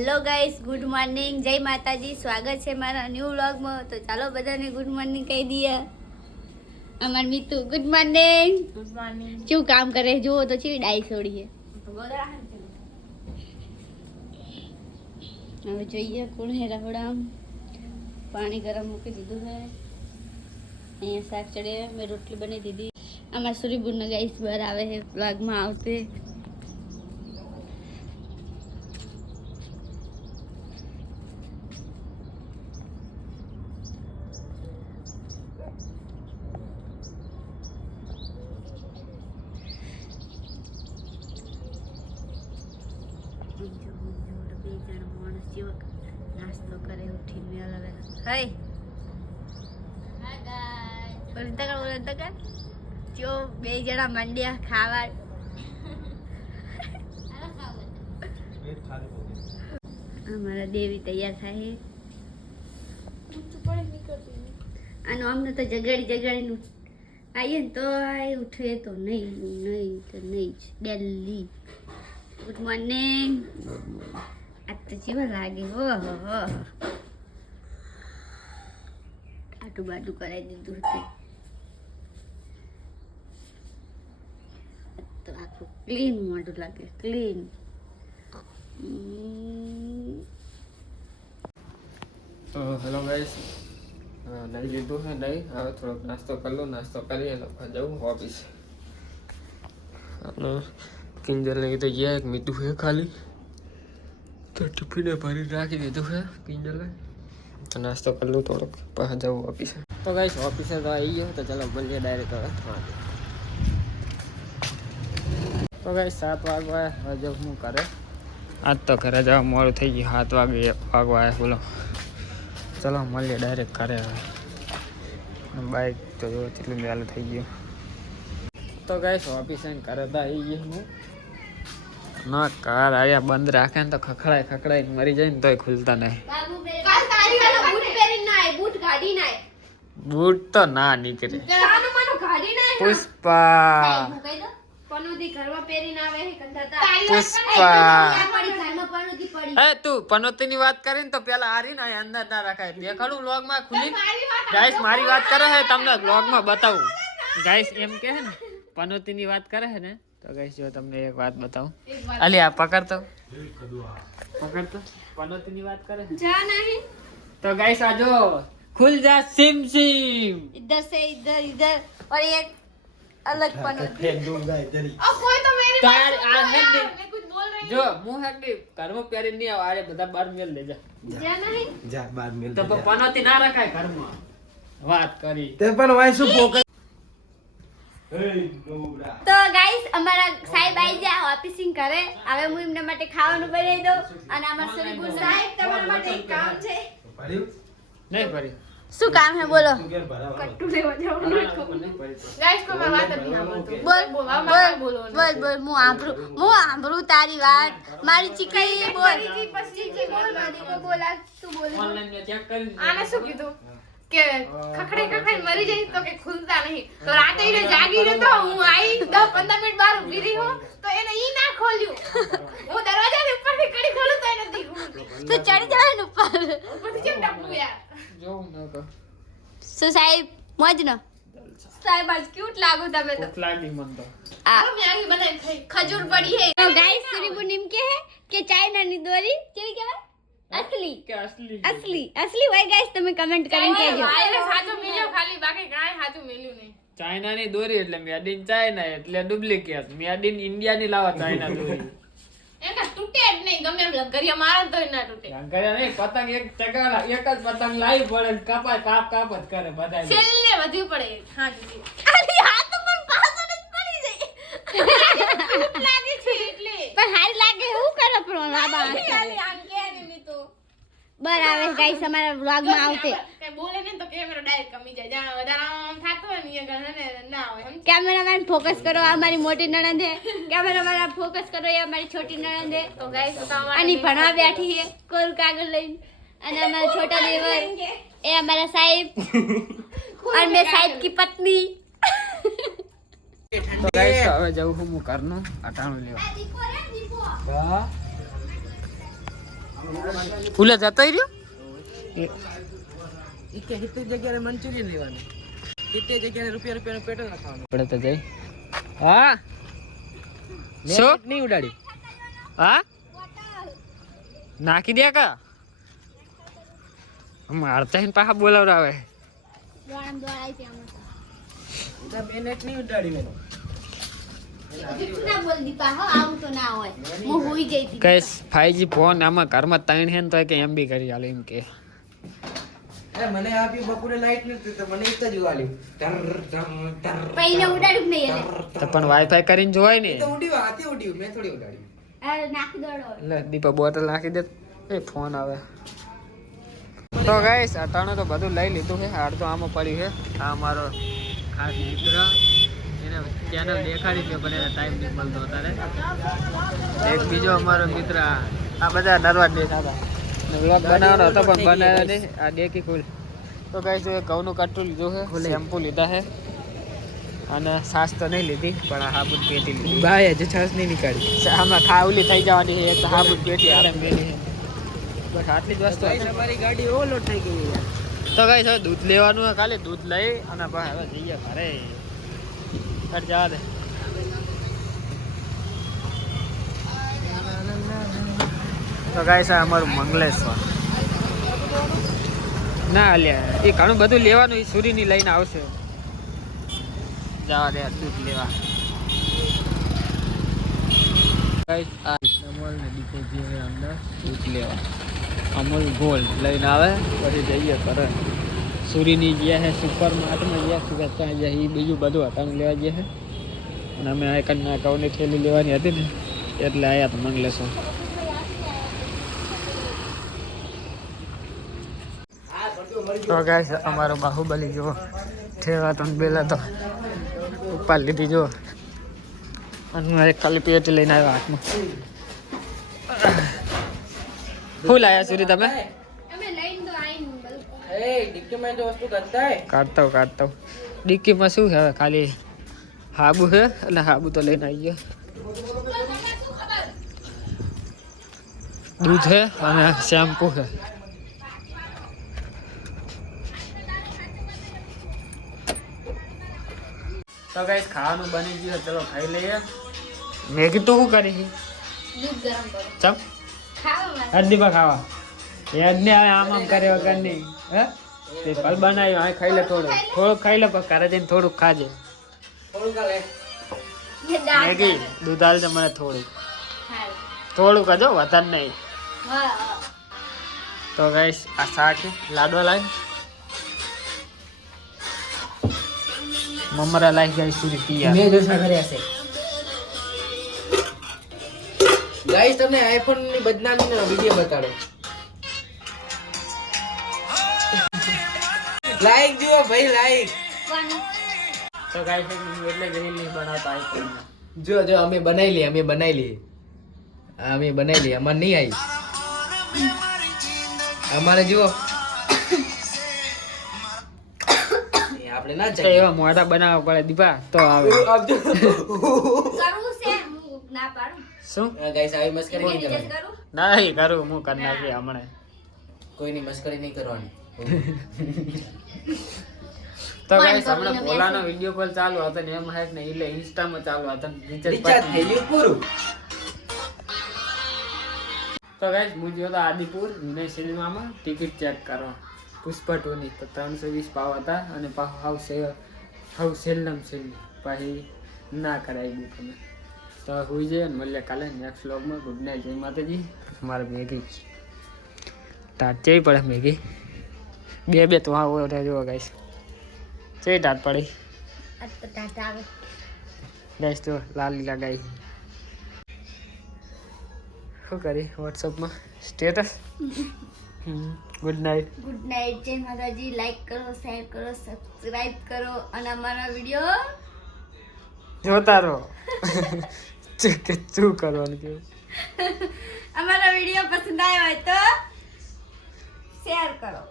Hello guys, good morning, જય માતાજી. સ્વાગત છે મારા ન્યૂ વ્લોગમાં. તો ચાલો બધાને ગુડ મોર્નિંગ કહી દઈએ. અમાર Mitu good morning. Good morning. શું કામ કરે જુઓ તો ચીવી ડાઈ છોડી છે. હવે જોઈએ કોણ હે રહોડામ. પાણી ગરમ મૂકી દીધું છે. અહીંયા શાક ચડે, મેં રોટલી બની દીધી. અમાર સૂરીબુન ગાઈસ બહાર આવે છે વ્લોગમાં આવતે. નાસ્તો કરે ઉઠીને અલગ હાય બોલતા કર જો બે જણા મંડ્યા ખાવા. અમારા દેવી તૈયાર થાય. આનો અમને તો જગાડીને આવીએ ને તો આય ઉઠે તો નહીં તો નહીં જ ડેલી. Good morning. આ તો જેવા લાગે ઓહો આટું બાટું કરાવી દીધું હતું. તો આખું ક્લીન મોઢું લાગે, ક્લીન. તો હેલો ગાઈસ, નહીં લીધું છે નહીં. હવે થોડોક નાસ્તો કરી લો. નાસ્તો કરી અને જવું ઓફિસ. અને કિંજલને કીધું ગયા એક મીઠું છે ખાલી, તો ટિફિને ભરી રાખી દીધું છે કિંજલે. તો નાસ્તો કરી લઉં થોડોક, પછી જવું ઓફિસે. તો ગાઈસ ઓફિસે તો આવી ગયો. તો ચાલો મળીએ ડાયરેક્ટ હવે. તો ગાઈસ 7 વાગવા હવે હું કરે. આજ તો ઘરે જવા મોડું થઈ ગયું. 7 વાગવા બોલો. ચલો મળીએ ડાયરેક્ટ ઘરે હવે. બાઇક તો જો કેટલું વહેલું થઈ ગયું. તો ગાઈસ ઓફિસે ઘરે તો આવી ગઈ હું. ના કાર આયા બંધ રાખે ને તો ખખડાય મરી જાય ને તોય ખુલતા નહીં. બૂટ તો ના નીકળે. પુષ્પા તું પનોતી ની વાત કરી ને તો પેલા હારી ને અંદર ના રાખાય. દેખાડું વ્લોગ માં ખુલી. ગાઈસ મારી વાત કરે છે, તમને વ્લોગ માં બતાવું. ગાઈસ એમ કે છે ને પનોતી ની વાત કરે છે ને, તો ગાઈસ જો તમને એક વાત બતાવું. અલી આ પકડતો પનોતી ની વાત કરે જા નહીં. તો ગાઈસ આ જો खुल जा सिम इधर से इधर और ये अलग पनोती. फेंक दूंगा इधर ही. अब कोई तो मेरी तार बात आ सुन है रहा है. मैं कुछ बोल रही जो मुंह है कि घर में प्यारे नहीं आवे બધા બાર મેલ દે જા. જા નહીં. जा बाद में તો પનોતી ના રખાય ઘરમાં. વાત કરી તે પણ વાય શું ફોકસ. એ નોરા. તો ગાઈસ અમારા સાહેબ આવી ગયા ઓફિસિંગ કરે. હવે હું એમના માટે ખાવાનું બનાવી દઉં. અને અમારા સરીબુન સાહેબ તમારા માટે એક કામ છે. ભર્યું નહીં ભરી. શું કામ હે બોલો. તું કેમ ભરાવા. કટ્ટુ લેવા જવાનું. गाइस को मैं बात नहीं बोलती. બોલ હું સાંભળું તારી વાત. મારી ચીકઈ બોલ. મારી કો બોલા તું બોલ. ઓનલાઈન મે ચેક કરી. આને શું કીધું કે ખખડે મરી જાય તો કે ખુલતા નહીં. તો રાતે એને જાગી રહ્યો તો હું આઈ 10-15 મિનિટ બહાર ઊભી રહી હું તો એને ઈ ના ખોલ્યું. હું દરવાજાની ઉપરથી કડી ખોલું તો એને નથી ખુલતી. તો ચડી જવાનું ઉપર. ઉપરથી કેમ ટપું યાર. જોઉં ન તો શું સાહેબ મોજ નો. સાહેબ આજ ક્યુટ લાગો તમે તો. ભૂખ લાગી મન તો. આ મેગી બનાવી ખાઈ. ખજૂર પડી હે. તો ગાઈસ સરીબુન એમ કે ચાઇનાની દોરી કેવી કહેવાય? અસલી કે અસલી હોય ગાઈસ. તમે કમેન્ટ કરીને કહેજો. આને સાચું મિલ્યો ખાલી બાકી કાંઈ સાચું મિલ્યું નહીં. ચાઇનાની દોરી એટલે મેડ ઇન ચાઇના એટલે ડુપ્લિકેટ. મેડ ઇન ઇન્ડિયા ની લાવા ચાઇના દોરી. એ કા તૂટે જ નહીં. ગમે એમ ઘરિયા મારે તો ના તૂટે. ઘરે નહીં પતંગ એક ચગાડા એક જ પતંગ લાવી પડે ને કાપ જ કરે બધા. છેલ્લે વધ્યું પડે. હા જી. અલી આ તો પણ પાછળ જ પડી જાય. લાગે છે એટલે. પણ હારી લાગે હું કરો પણ લાબા ખાલી આમ કે ને મી તો બરાબર ગાઈસ અમારા વ્લોગમાં આવતે. કઈ બોલે ને તો કેમેરો ડાયરેક્ટ કમી જાય. જ્યાં વધારે આમ થાતો હોય ને એ ગણે ના હોય. સમજ. કેમેરામેન ફોકસ કરો. આ મારી મોટી નણંદ હે. કેમેરામેન ફોકસ કરો. એ અમારી છોટી નણંદ હે. તો ગાઈસ તો અમારે આની ભણવા બેઠી હે કોરું કાગળ લઈને. અને અમારા છોટા દેવર એ અમારા સાહેબ અને મેં સાહેબ કી પત્ની. તો ગાઈસ હવે જવું હું ઘરનું અટાણું લેવા. ફૂલે જતો રહ્યો કે હિતે જગ્યાએ મંચુરિયન લેવાનું હિતે જગ્યાએ રૂપિયાનું પેટ્રોલ નાખવાનું પડે તો જઈ હા શું નહીં ઉડાડી હા નાખી દે કા મારતા પાછા બોલાવડાવે બેનેટ નહીં ઉડાડી મેં કઈ 5G ફોન આમાં ઘરમાં 3 હે ને તો કે એમ બી કરી આલે એમ કે મને આપી બપોરે લાઈટ નથી તો મને એક જ ઉડાડ્યું તો પણ વાઈફાઈ કરીને જોવાય ને તો ઉડ્યું હાથે ઉડ્યું મેં થોડી ઉડાડ્યું લે દીપા બોટલ નાખી દે એ ફોન આવે તો ગાઈસ અટાણું તો બધું લઈ લીધું છે હાડ તો આમાં પડ્યું છે આ અમારો ખાસ મિત્ર એને ચેનલ દેખાડી છે પણ એને ટાઈમ નહીં મળતો અત્યારે એક બીજો અમારો મિત્ર આ બધા નરવા દેખાતા વ્લોગ બનાવવાનો હતો પણ બનાવ્યો નહીં આ ડેકી કુલ તો ગાઈસ જો ઘઉંનું કટ્ટું લીધું છે શેમ્પુ લીધા છે અને છાશ તો નહીં લીધી પણ આ હાબુત પેટી લીધી બાય આજે છાસ નહીં નીકાળી આમાં ખાવલી થઈ જવાની છે તો હાબુત પેટી આરામ મેલી છે બસ આટલી જ વસ્તુ તમારી ગાડી ઓવરલોડ થઈ ગઈ યાર તો ગાઈસ હવે દૂધ લેવાનું છે ખાલી દૂધ લઈ અને બસ હવે જઈએ ઘરે ઘર જવા દે તો ગાઈસ આ અમારું મંગલેશ્વર ના અલ્યા એ ઘણું બધું લેવાનું એ સુરીની લઈને આવશે જવા દે દૂધ લેવા ગાઈસ આ અમૂલ ને ડીકે જે અંદર દૂધ લેવા અમૂલ ગોલ્ડ લઈને આવે પછી જઈએ ઘરે સુરીની ગયા છે સુપર માર્કેટમાં ગયા સુરતમાં ગયા એ બીજું બધું હટાણું લેવા ગયા છે અને અમે આ કન્યા કઉની થેલી લેવાની હતી ને એટલે આવ્યા તો મંગલેશ્વર તો ગાઈસ અમારો બાહુબલી જો ઠેવા તો બેલા તો ઉપાડ લીધી જો અને હું એક ખાલી પેટ લઈને આવ્યો હાથમાં ફૂલ આવ્યા સુરી તમે ડિક્કીમાં જો વસ્તુ કરતા હે કાઢતા ડિક્કીમાં શું છે હવે ખાલી હાબુ છે એટલે હાબુ તો લઈને આવી ગયો દૂધ છે અને શેમ્પુ છે તો ગાઈસ ખાવાનું બની ગયું ચલો ખાઈ લઈએ મેગી તું શું કરી છે ચમ હરદીપા ખાવા યાદ ને આવે આમ કરે વગર નહીં હે તે ફળ બનાવ્યું આ ખાઈ લે થોડું ખાઈ લે પણ ઘરે જઈને થોડુંક ખાજે મેગી દૂધ આલ દે મને થોડું કજો વધારે નહીં તો ગાઈસ આ શાક લાડવા લાવી મમરા લાઈ ગઈ સુરી પિયા મેં જોશા કર્યા છે ગાઈસ તમને આઈફોન ની બદનામીનો વિડિયો બતાડો લાઈક જુઓ ભાઈ લાઈક તો ગાઈસ એટલે જ રીલ નહીં બનાવતા આઈફોન જો અમે બનાવી લી અમારે નહીં આવી અમારે જુઓ આપણે ના તો એવા મોઢા બનાવવા પડે દીપા તો આવે શું ગાઈસ આવી મસ્કરી નહીં કરવાની નહીં કરું હું કરી નાખી હમણાં કોઈની મસ્કરી નહીં કરવાની તો ગાઈસ હમણાં પોલાનો વિડિયો કોલ ચાલુ હતો ને એમ હે ને એટલે ઇન્સ્ટામાં ચાલુ હતો રિચાર્જ થઈ ગયું પૂરું તો ગાઈસ હું ગયો તો આદિપુર વિનય સિનેમામાં ટિકિટ ચેક કરવા પુષ્પા 2 ની તો 320 પાવ હતા અને હાવ સેલમ પછી ના કરાવી દીધું તમે તો હોઈ જાય ને મળીએ કાલે નેક્સ્ટ વ્લોગમાં ગુડ નાઇટ જય માતાજી મારે મેગી ટાટ ચેવી પડે મેગી બે તો હા જો ગાઈસ ચેવી ટાટ પડી ગાઈસ તો લાલી લગાઈ શું કરી વોટ્સઅપમાં સ્ટેટસ ગુડ નાઇટ જય માતાજી લાઈક કરો શેર કરો સબસ્ક્રાઇબ કરો અને અમારા વિડિયો જોતા રહો શું કરવાનું કેવું અમારા વિડિયો પસંદ આવ્યો હોય તો શેર કરો